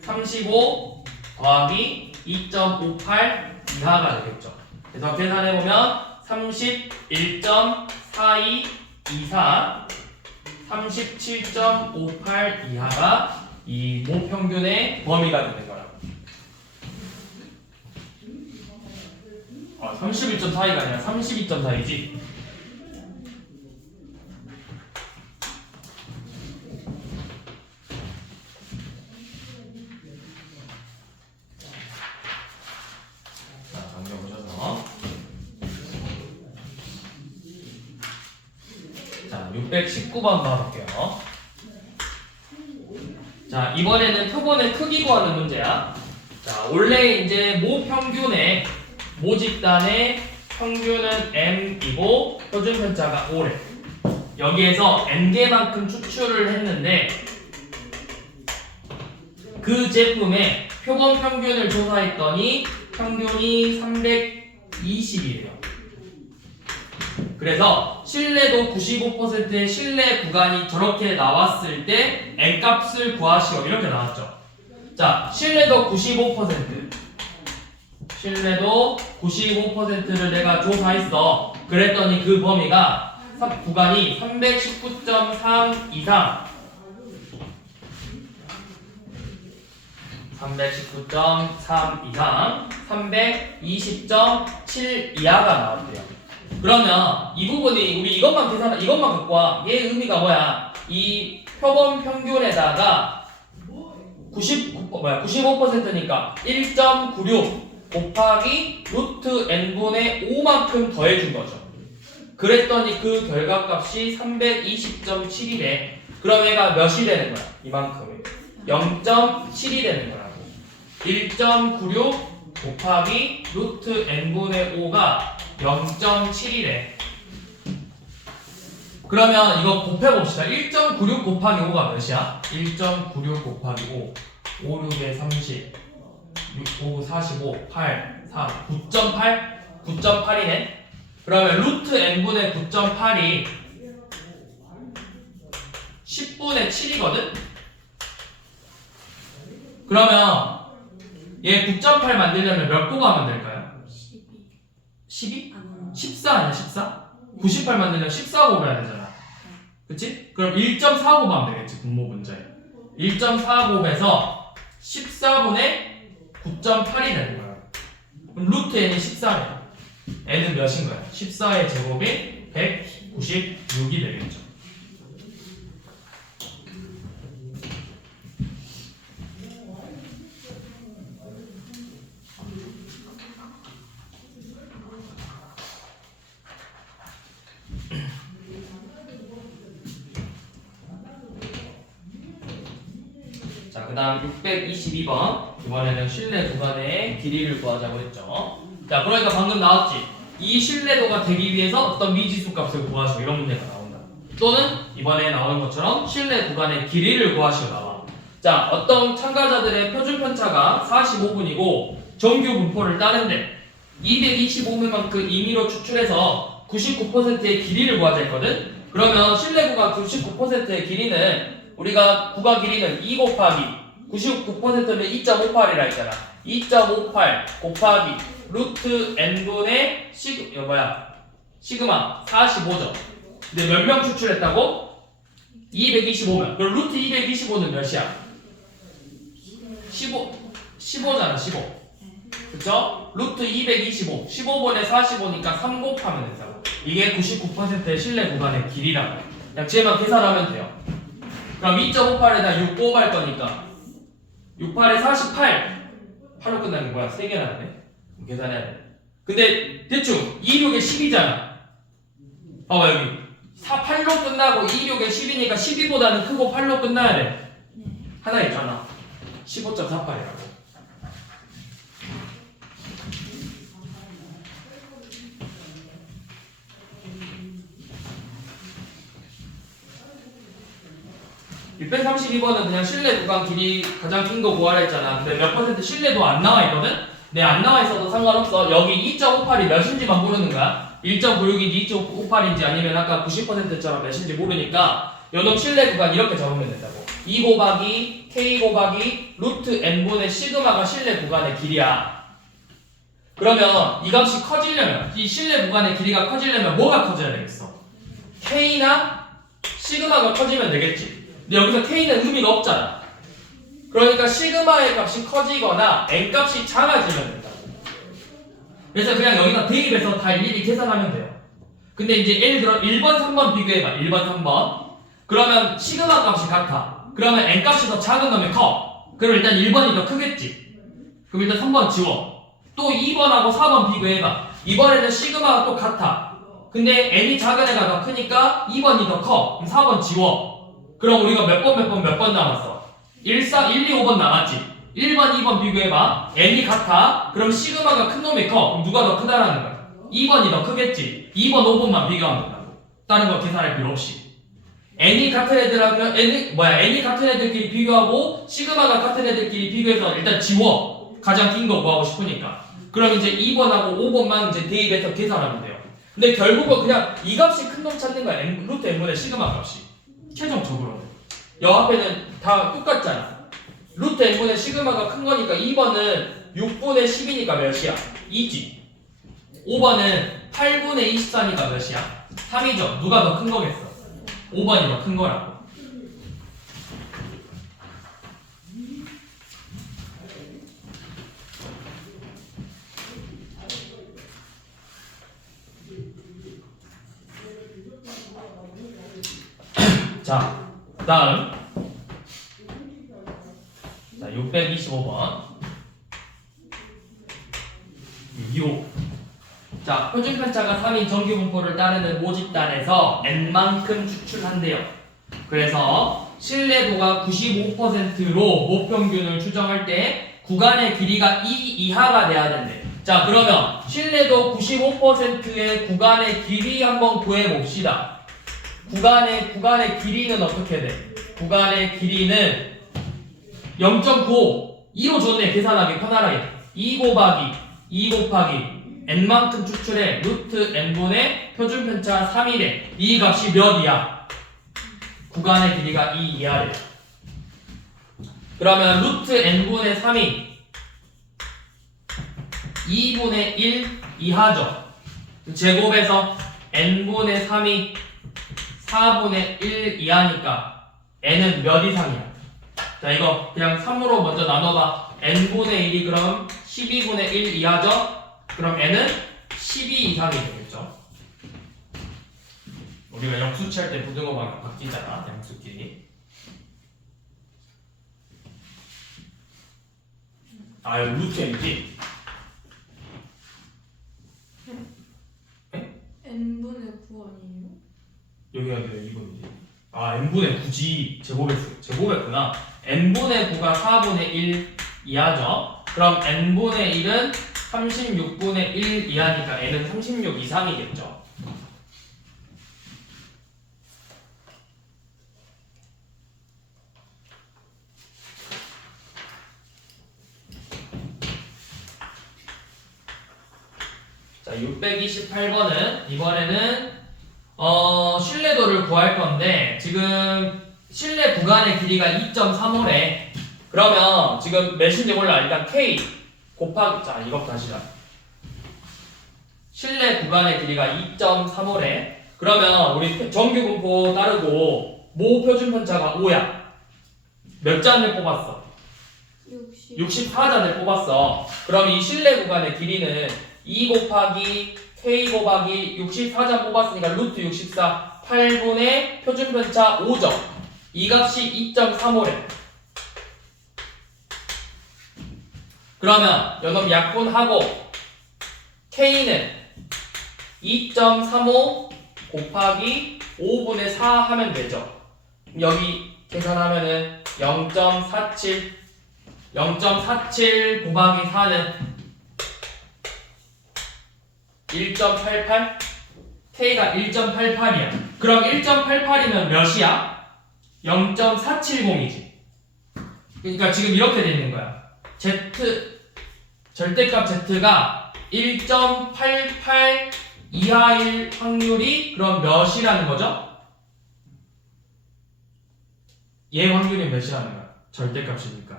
35 더하기 2.58 이하가 되겠죠. 그래서 계산해보면 31.42 이상 37.58 이하가 이 모평균의 범위가 되는 거라고. 31.42가 아니라 32.4이지. 자, 당겨보셔서 자, 619번 가볼게요. 자, 이번에는 표본의 크기 구하는 문제야. 자, 원래 이제 모평균의 모집단의 평균은 m이고 표준 편차가 5래. 여기에서 n개만큼 추출을 했는데 그 제품의 표본 평균을 조사했더니 평균이 320이에요. 그래서 신뢰도 95%의 신뢰 구간이 저렇게 나왔을 때 n값을 구하시오 이렇게 나왔죠. 자, 신뢰도 95%. 신뢰도 95%를 내가 조사했어. 그랬더니 그 범위가 구간이 319.3 이상 319.3 이상 320.7 이하가 나왔대요. 그러면 이 부분이 우리 이것만 갖고 와. 얘 의미가 뭐야? 이 표본 평균에다가 95%니까 1.96 곱하기 루트 n분의 5만큼 더해준 거죠. 그랬더니 그 결과값이 320.7이래. 그럼 얘가 몇이 되는 거야? 이만큼이 0.7이 되는 거라고. 1.96 곱하기 루트 n분의 5가 0.7이래. 그러면 이거 곱해봅시다. 1.96 곱하기 5가 몇이야? 1.96 곱하기 5 5, 6에 30 6, 5, 45, 8, 4, 9.8? 9.8이네? 그러면 루트 n분의 9.8이 10분의 7이거든? 그러면 얘 9.8 만들려면 몇 곱 하면 될까요? 12? 14 아니야 14? 98 만들려면 14곱 해야 되잖아. 그치? 그럼 1.4곱 하면 되겠지 분모 문제. 1.4곱에서 14분의 9.8이 되는 거야. 그럼 루트 n이 14야. n은 몇인 거야? 14의 제곱이 196이 되겠죠. 자, 그 다음 622번. 이번에는 신뢰 구간의 길이를 구하자고 했죠. 자, 그러니까 방금 나왔지. 이 신뢰도가 되기 위해서 어떤 미지수 값을 구하시오. 이런 문제가 나온다. 또는 이번에 나오는 것처럼 신뢰 구간의 길이를 구하시오 나와. 자, 어떤 참가자들의 표준 편차가 45분이고 정규 분포를 따는데 225분만큼 임의로 추출해서 99%의 길이를 구하자 했거든. 그러면 신뢰 구간 99%의 길이는 우리가 구간 길이는 2 곱하기 99%는 2.58이라 했잖아. 2.58 곱하기 루트 n분의 시그마 45죠. 근데 몇 명 추출했다고? 225명. 그럼 루트 225는 몇이야? 15잖아 15. 그쵸? 루트 225 15분의 45니까 3 곱하면 된다고. 이게 99%의 신뢰 구간의 길이라고. 그냥 쟤만 계산하면 돼요. 그럼 2.58에다 6 곱할 거니까 68에 48 8로 끝나는 게 뭐야? 3개나 하네? 계산해야 돼. 근데 대충 26에 10이잖아. 봐봐 여기 8로 끝나고 26에 10이니까 12보다는 크고 8로 끝나야 돼. 하나 있잖아. 15.48이라고. 632번은 그냥 실내 구간 길이 가장 긴 거 구하라 했잖아. 근데 몇 퍼센트 실내도 안 나와 있거든? 네, 안 나와 있어도 상관없어. 여기 2.58이 몇인지만 모르는 거야. 1.96인지 2.58인지 아니면 아까 90%처럼 몇인지 모르니까 요놈 실내 구간 이렇게 적으면 된다고. 2 곱하기 K 곱하기 루트 N분의 시그마가 실내 구간의 길이야. 그러면 이 값이 커지려면, 이 실내 구간의 길이가 커지려면 뭐가 커져야 되겠어? K나 시그마가 커지면 되겠지. 근데 여기서 K는 의미가 없잖아. 그러니까 시그마의 값이 커지거나 N값이 작아지면 된다고. 그래서 그냥 여기다 대입해서 다 일일이 계산하면 돼요. 근데 이제 예를 들어 1번, 3번 비교해봐. 1번, 3번. 그러면 시그마 값이 같아. 그러면 N값이 더 작은 놈이 커. 그럼 일단 1번이 더 크겠지. 그럼 일단 3번 지워. 또 2번하고 4번 비교해봐. 이번에는 시그마가 또 같아. 근데 N이 작은 애가 더 크니까 2번이 더 커. 그럼 4번 지워. 그럼 우리가 몇 번 남았어? 1, 4, 1, 2, 5번 남았지. 1번, 2번 비교해봐. N이 같아. 그럼 시그마가 큰 놈이 커. 그럼 누가 더 크다라는 거야? 2번이 더 크겠지. 2번, 5번만 비교하면 된다고. 다른 거 계산할 필요 없이. N이 같은 애들하면 N이 같은 애들끼리 비교하고 시그마가 같은 애들끼리 비교해서 일단 지워. 가장 긴 거 구하고 싶으니까. 그럼 이제 2번하고 5번만 이제 대입해서 계산하면 돼요. 근데 결국은 그냥 이 값이 큰 놈 찾는 거야. 루트 n분의 시그마 값이. 최종적으로는. 여 앞에는 다 똑같잖아. 루트 n분의 시그마가 큰 거니까 2번은 6분의 10이니까 몇이야? 2지. 5번은 8분의 24니까 몇이야? 3이죠. 누가 더 큰 거겠어? 5번이 더 큰 거라고. 자, 다음. 자, 625번. 6. 자, 표준편차가 3인 정규분포를 따르는 모집단에서 n만큼 추출한대요. 그래서 신뢰도가 95%로 모평균을 추정할 때 구간의 길이가 2 이하가 돼야 된대. 자, 그러면 신뢰도 95%의 구간의 길이 한번 구해봅시다. 구간의 길이는 어떻게 돼? 구간의 길이는 0.95 2로 줬네. 계산하기 편하게 2 곱하기 n만큼 추출해 루트 n분의 표준편차 3이래. 이 값이 몇이야? 구간의 길이가 2 이하래. 그러면 루트 n분의 3이 2분의 1 이하죠. 제곱해서 n분의 3이 4분의 1 이하니까 n은 몇 이상이야? 자, 이거 그냥 3으로 먼저 나눠봐. n분의 1이 그럼 12분의 1 이하죠? 그럼 n은 12 이상이 되겠죠? 우리가 역수치할 때 부등호 방향 바뀌잖아. 양수끼리. 아, 여기 루트 n이지? n분의 9 아니에요? 여기가 내 2분이지. 아, n분의 9지. 제곱했구나. n분의 9가 4분의 1 이하죠. 그럼 n분의 1은 36분의 1 이하니까 n은 36 이상이겠죠. 자, 628번은 이번에는 신뢰도를 구할 건데 지금 실내 구간의 길이가 2.35래. 그러면 지금 몇인지 몰라. 일단 K 곱하기, 자, 이것부터 하시자. 실내 구간의 길이가 2.35래. 그러면 우리 정규분포 따르고 모 표준편차가 5야. 몇 잔을 뽑았어? 64잔을 뽑았어. 그럼 이 실내 구간의 길이는 2 곱하기 K 곱하기 64잔 뽑았으니까 루트 64 8분의 표준편차 5죠. 이 값이 2.35래. 그러면 요놈 약분하고 K는 2.35 곱하기 5분의 4 하면 되죠. 여기 계산하면은 0.47 곱하기 4는 1.88? K가 1.88이야. 그럼 1.88이면 몇이야? 0.470이지. 그러니까 지금 이렇게 돼 있는 거야. 절대값 Z가 1.88 이하일 확률이 그럼 몇이라는 거죠? 얘 확률이 몇이라는 거야? 절대값이니까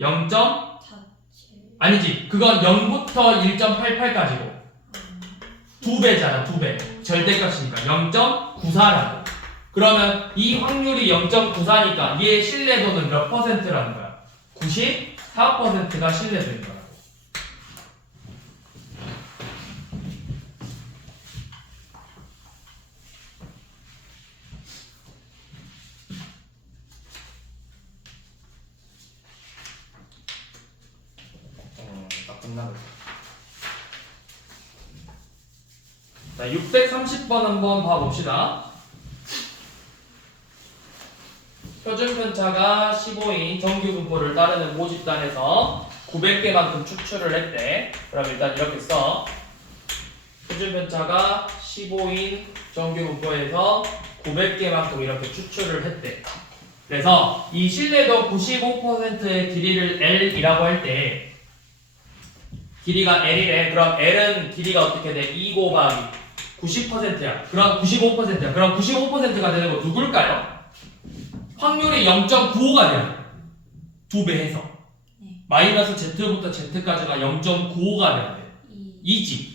0. 0.47 아니지. 그건 0부터 1.88까지고 2배잖아. 2배. 절대값이니까 0.94라고. 그러면 이 확률이 0.94니까 얘 신뢰도는 몇 %라는 거야? 94%가 신뢰도인 거야. 딱 끝나겠다. 자, 630번 한번 봐봅시다. 표준편차가 15인 정규분포를 따르는 모집단에서 900개만큼 추출을 했대. 그럼 일단 이렇게 써. 표준편차가 15인 정규분포에서 900개만큼 이렇게 추출을 했대. 그래서 이 신뢰도 95%의 길이를 L이라고 할 때 길이가 L이래. 그럼 L은 길이가 어떻게 돼? 2 곱하기 90%야. 그럼 95%야. 그럼 95%가 되는 거 누굴까요? 확률이 0.95가 돼요. 2배 해서. 네. 마이너스 Z부터 Z까지가 0.95가 돼야 돼. 2 2지.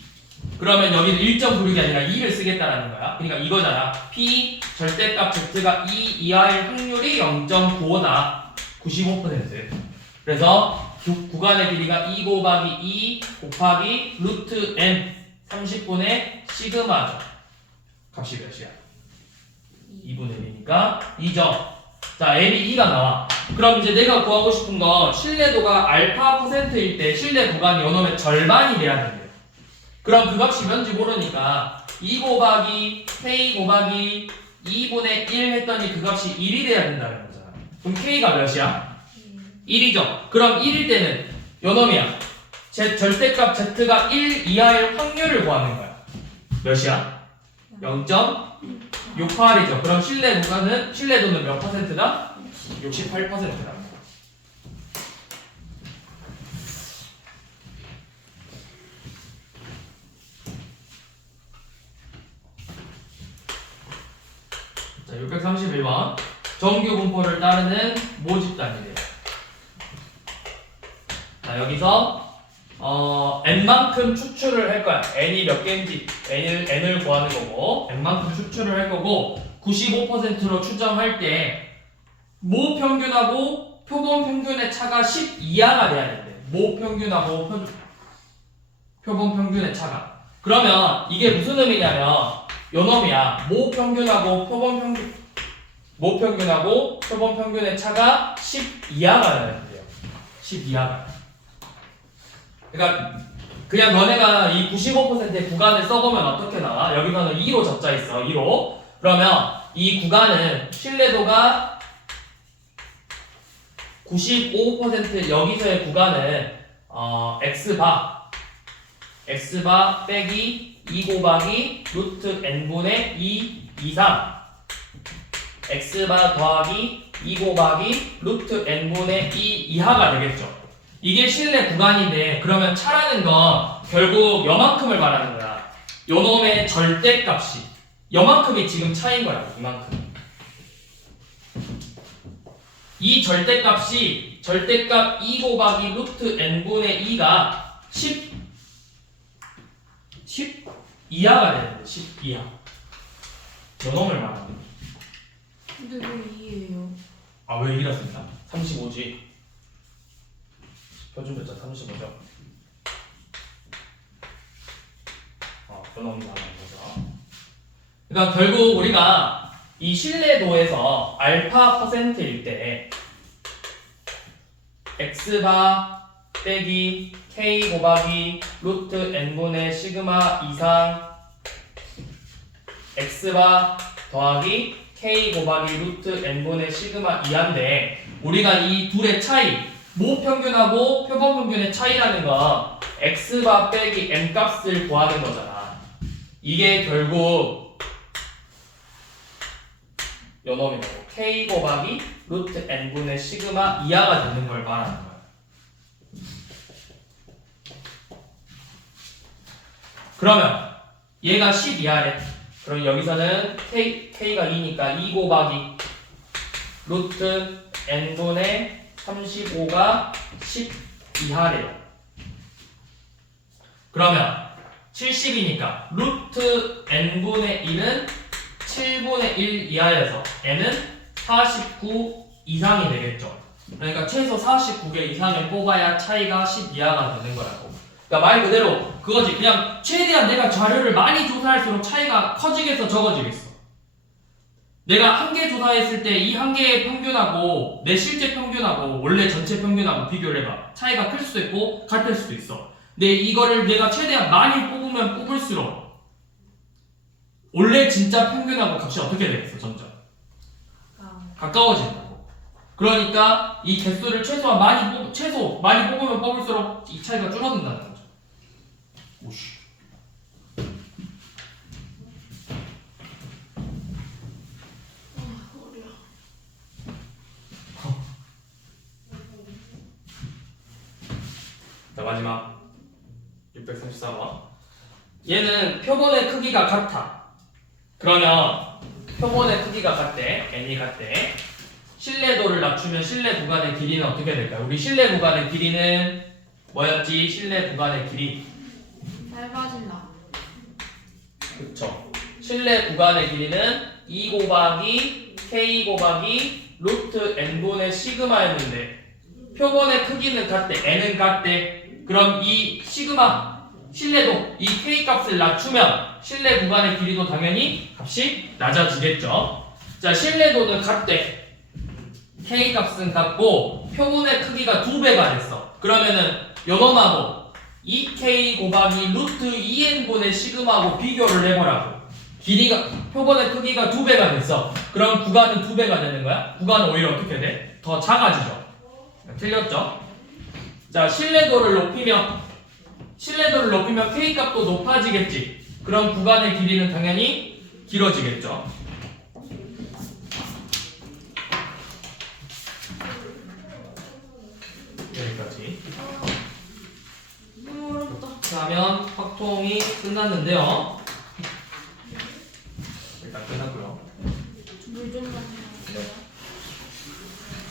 그러면 여기는 1.96이 아니라 2를 쓰겠다라는 거야. 그러니까 이거잖아. P 절대값 Z가 2 이하일 확률이 0.95다. 95%. 그래서 구간의 길이가 2 곱하기 2 곱하기 루트 n 30분의 시그마죠. 값이 몇이야? 2분의 1이니까 2죠. 자, L이 2가 나와. 그럼 이제 내가 구하고 싶은 건 신뢰도가 알파 %일 때 신뢰 구간이 요놈의 절반이 돼야 된대요. 그럼 그 값이 뭔지 모르니까 2 곱하기 K 곱하기 2분의 1 했더니 그 값이 1이 돼야 된다는 거잖아. 그럼 K가 몇이야? 1이죠. 그럼 1일 때는 요놈이야. 절대값 Z가 1 이하일 확률을 구하는 거야. 몇이야? 0.68이죠. 그럼 신뢰도는 몇 %다? 68%다. 자, 631번. 정규 분포를 따르는 모집단이래요. 자, 여기서 n만큼 추출을 할 거야. n이 몇 개인지 n을 구하는 거고 n만큼 추출을 할 거고 95%로 추정할 때 모 평균하고 표본 평균의 차가 10 이하가 돼야 된대. 모 평균하고 표본 평균의 차가. 그러면 이게 무슨 의미냐면 요놈이야. 모 평균하고 표본 평균의 차가 10 이하가 돼야 된대요. 10 이하가. 그러니까 그냥 너네가 이 95%의 구간을 써보면 어떻게 나와? 여기서는 2로 적자 있어. 2로. 그러면 이 구간은 신뢰도가 95% 여기서의 구간은 x바 빼기 2 곱하기 루트 n분의 2 이상 x바 더하기 2 곱하기 루트 n분의 2 이하가 되겠죠. 이게 신뢰 구간인데 그러면 차라는 건 결국 요만큼을 말하는 거야. 요놈의 절대값이 요만큼이 지금 차인 거야. 이만큼. 이 절대값이 절대값 2 곱하기 루트 n분의 2가 10 이하가 되는데 10 이하. 요놈을 말하는 거야. 근데 왜 2예요? 아, 왜 이라 쓴다? 35지. 표준편차 35죠. 요놈이 말하는 거죠. 그러니까 결국 우리가 이 신뢰도에서 알파 %일 때 x바 빼기 k 곱하기 루트 n분의 시그마 이상 x바 더하기 k 곱하기 루트 n분의 시그마 이하인데 우리가 이 둘의 차이 모 평균하고 표본 평균의 차이라는 건 x바 빼기 n 값을 구하는 거잖아. 이게 결국 요 놈이라고. k 곱하기 루트 n분의 시그마 이하가 되는 걸 말하는 거야. 그러면 얘가 10 이하래. 그럼 여기서는 k가 2니까 2 곱하기 루트 n분의 35가 10 이하래요. 그러면 70이니까 루트 n분의 1은 7분의 1 이하여서 n은 49 이상이 되겠죠. 그러니까 최소 49개 이상을 뽑아야 차이가 10 이하가 되는 거라고. 그러니까 말 그대로 그거지. 그냥 최대한 내가 자료를 많이 조사할수록 차이가 커지겠어, 적어지겠어. 내가 한 개 조사했을 때 이 한 개의 평균하고 내 실제 평균하고 원래 전체 평균하고 비교를 해봐. 차이가 클 수도 있고 같을 수도 있어. 근데 이거를 내가 최대한 많이 뽑으면 뽑을수록 원래 진짜 평균하고 값이 어떻게 되겠어? 점점 가까워진다고. 그러니까 이 개수를 최소한 많이 뽑으면 뽑을수록 이 차이가 줄어든다는 거죠. 오씨. 머리야. 자, 마지막 633번. 얘는 표본의 크기가 같아. 그러면 표본의 크기가 같대. n이 같대. 신뢰도를 낮추면 신뢰 구간의 길이는 어떻게 될까요? 우리 신뢰 구간의 길이는 뭐였지? 신뢰 구간의 길이. 짧아진다. 그쵸. 신뢰 구간의 길이는 2 곱하기 k 곱하기 루트 n분의 시그마였는데 표본의 크기는 같대. n은 같대. 그럼 이 시그마 신뢰도 이 k 값을 낮추면 신뢰 구간의 길이도 당연히 값이 낮아지겠죠. 자, 신뢰도는 같대. k 값은 같고 표본의 크기가 2배가 됐어. 그러면은 요놈하고 2k 곱하기 루트 2n분의 시그마하고 비교를 해보라고. 길이가 표본의 크기가 2배가 됐어. 그럼 구간은 2배가 되는 거야? 구간은 오히려 어떻게 돼? 더 작아지죠. 틀렸죠? 자, 신뢰도를 높이면 k 값도 높아지겠지. 그럼 구간의 길이는 당연히 길어지겠죠. 여기까지. 너무 어렵다. 그러면 확통이 끝났는데요.